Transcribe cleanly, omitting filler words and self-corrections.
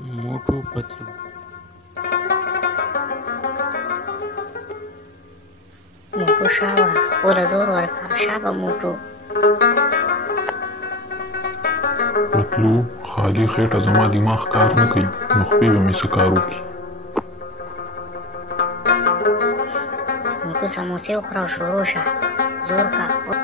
موټو پتلون. موټو شاوه خپله زور ورکړه شابه موټو. پتلو خالي خېټه زما دماغ کار نه کوي نو خپې به مې څه کار وکړي. موټو سموسې وخوره او شروع شه زور کا خپل